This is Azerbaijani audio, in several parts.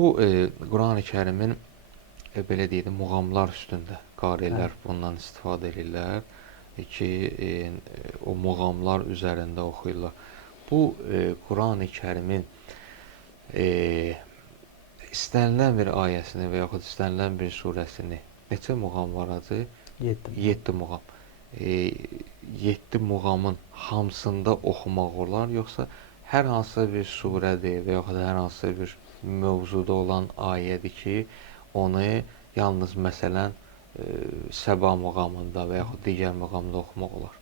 Bu Qurani-Kərimin belə deyək də muğamlar üstündə qarilər bundan istifadə edirlər ki, o muğamlar üzərində oxuyurlar. Bu Qurani-Kərimin istənilən bir ayəsini və yaxud istənilən bir surəsini neçə muğam var adı? 7. 7 muğam. 7 muğamın hamısında oxumaq olar, yoxsa hər hansı bir surədir və yaxud hər hansı bir mövzuda olan ayədir ki, onu yalnız məsələn Səba muğamında və yaxud digər muğamda oxumaq olar.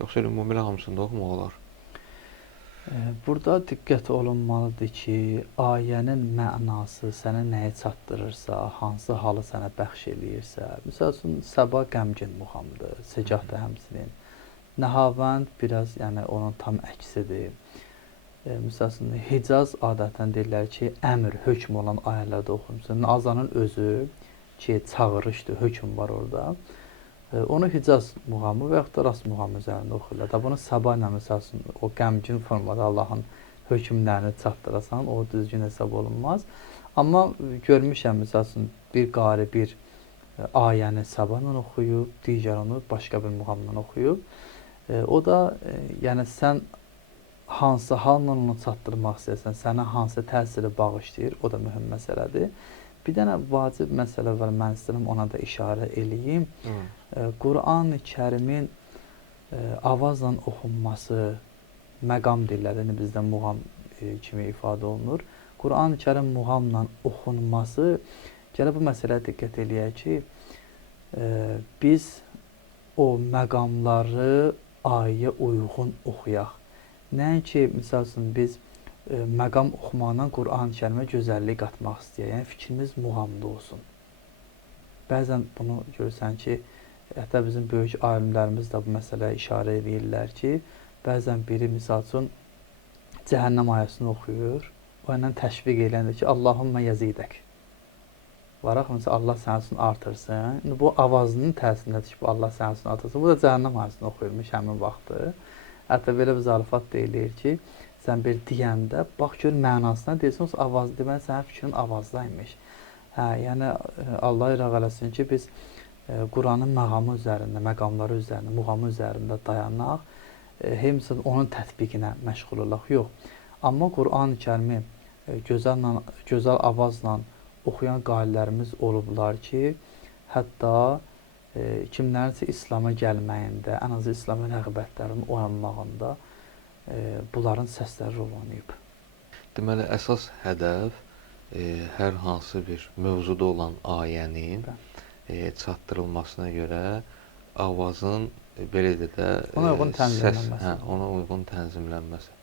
Yoxsa ümumiyyətlə hamısında oxumaq olar. Burada diqqət olunmalıdır ki, ayənin mənası sənə nəyi çatdırırsa, hansı halı sənə bəxş eləyirsə, məsəl üçün Səba qəmgin muğamdır, Secah da həmçinin. Nəhavənd biraz, yəni onun tam əksidir. Məsəl üçün Hicaz adətən deyirlər ki, əmr, hökm olan ayələrdə oxunursun. Azanın özü ki, çağırışdır, hökm var orada. Onu Hicaz muğamı və yaxud da Rast muğamı üzərində oxuyurlar. Da bunu Səba ilə məsəl üçün o qəmgin formada Allahın hökmlərini çatdırasan, o düzgün hesab olunmaz. Amma görmüşəm məsəl üçün bir qari bir ayəni Səba ilə oxuyub, digər onu başqa bir muğamla oxuyub. O da yəni sən hansı halla onu çatdırmaq istəyirsən, sənə hansı təsiri bağışlayır, o da mühüm məsələdir. Bir dənə vacib məsələ var, mən istəyirəm ona da işarə eləyim. Qurani Kərimin avazla oxunması, məqam deyirlər, yəni bizdə muğam kimi ifadə olunur. Qurani Kərim muğamla oxunması, gələ bu məsələyə diqqət eləyək ki, biz o məqamları ayəyə uyğun oxuyaq. Nəinki, misal üçün, biz məqam oxumaqla Qurani Kərimə gözəllik qatmaq istəyək. Yəni, fikrimiz muğamda olsun. Bəzən bunu görürsən ki, hətta bizim böyük alimlərimiz də bu məsələyə işarə edirlər ki, bəzən biri, misal üçün, cəhənnəm ayəsini oxuyur, o ilə təşviq eləyəndə ki, Allahümmə yəzidək. Varaq, məsələn, Allah sənin üçün artırsın. Bu, avazının təsirindədir ki, Allah sənin üçün artırsın. Bu da cəhənnəm ayəsini oxuyurmuş həmin vaxtı. Hətta belə bir zarafat deyilir ki, sən bir deyəndə, bax gör mənasına deyirsən, o avaz deməli sənin fikrin avazdaymış. Yəni Allah iraq eləsin ki, biz Quranın məqamı üzərində, məqamları üzərində, muğamı üzərində dayanaq, həmçinin onun tətbiqinə məşğul olaq. Yox. Amma Qurani Kərimi gözəl avazla oxuyan qarilərimiz olublar ki, hətta kimlərinsə İslama gəlməyində, ən azı İslama rəğbətlərinin oyanmağında bunların səsləri rol oynayıb. Deməli, əsas hədəf hər hansı bir mövzuda olan ayənin çatdırılmasına görə avazın belə də ona uyğun tənzimlənməsi. Ona uyğun tənzimlənməsi.